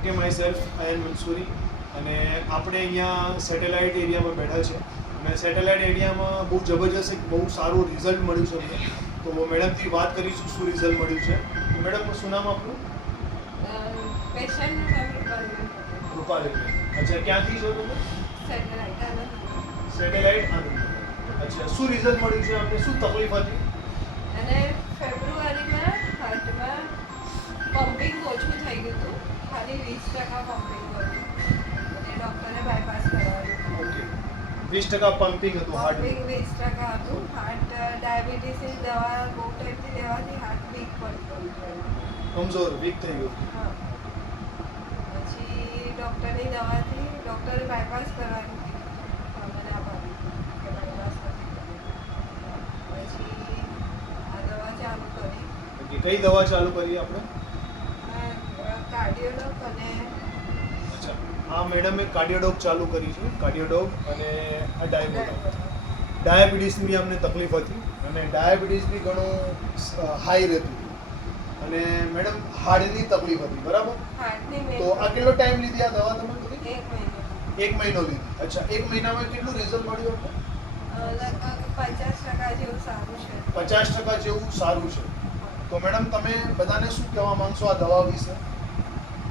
Okay myself Ayan Mansuri અને આપણે અહીંયા સેટેલાઇટ એરિયામાં બેઠા છે. અને સેટેલાઇટ એરિયામાં બહુ જબરજસ્ત એક બહુ સારું રિઝલ્ટ મળ્યું છે અમને. તો મેડમથી વાત કરીશું શું રિઝલ્ટ મળ્યું છે. તો મેડમ શું નામ આપણું રૂપાલી. અચ્છા ક્યાંથી છો તમે? સેટેલાઇટ આનંદ અચ્છા શું રિઝલ્ટ મળ્યું છે અમને શું તકલીફ હતી? ટકા પમ્પિંગ હતું અને ડૉક્ટરે બાયપાસ કરાવ્યું ઓકે વીસ ટકા પમ્પિંગ હતું. હાર્ટ પમ્પિંગ વીસ ટકા હતું હાર્ટ ડાયાબિટીસની દવા બહુ ટાઈમથી લેવાથી હાર્ટ વીક પડતું કમજોર વીક થઈ ગયું. હા. પછી ડૉક્ટરની દવાથી ડૉક્ટરે બાયપાસ કરવાનું કઈ દવા ચાલુ કરી આપણે? કાર્ડિયોલોગ અને અચ્છા આ મેડમે કાર્ડિયોડોગ ચાલુ કરી છે. કાર્ડિયોડોગ અને આ ડાયાબિટીસ ડાયાબિટીસની અમને તકલીફ હતી અને ડાયાબિટીસ બી ઘણું હાઈ રહેતું. હતું અને મેડમ હાર્ટની તકલીફ હતી બરાબર? તો આ કેટલો ટાઈમ લીધી આ દવા તમે લીધી એક મહિનો. લીધી. અચ્છા એક મહિનામાં કેટલું રિઝલ્ટ મળ્યું આપણે પચાસ ટકા જેવું સારું છે. પચાસ ટકા જેવું સારું છે. તો મેડમ તમે બધાને શું કહેવા માંગશો આ દવા વિશે?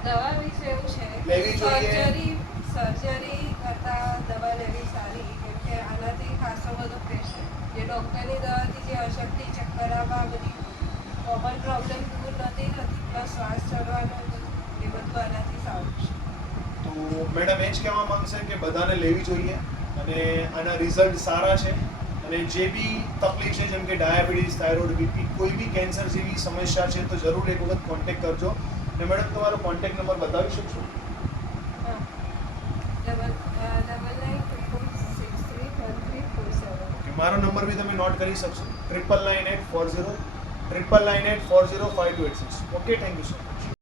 દવા વિશે એવું છે લેવી જોઈએ. સર્જરી સર્જરી કરતાં દવા લેવી સારી કેમ કે આનાથી ખાસો બધો પ્રેશર જે ડૉક્ટરની દવાથી જે અશક્તિ ચક્કર આવવા બધી કોમન પ્રોબ્લેમ દૂર નથી થતી પ્લસ શ્વાસ ચડવાનો એ બધું આનાથી સારું છે. તો મેડમ એ જ કહેવા માંગશે કે બધાને લેવી જોઈએ અને આના રિઝલ્ટ સારા છે. અને જે બી તકલીફ છે જેમ કે ડાયાબિટીસ થાઇરોઇડ બીપી કોઈ બી કેન્સર જેવી સમસ્યા છે તો જરૂર એક વખત કોન્ટેક્ટ કરજો. અને મેડમ તમારો કોન્ટેક્ટ નંબર બતાવી શકશો? મારો નંબર બી તમે નોટ કરી શકશો. Triple nine eight four zero triple nine eight four zero five two eight six okay thank you so much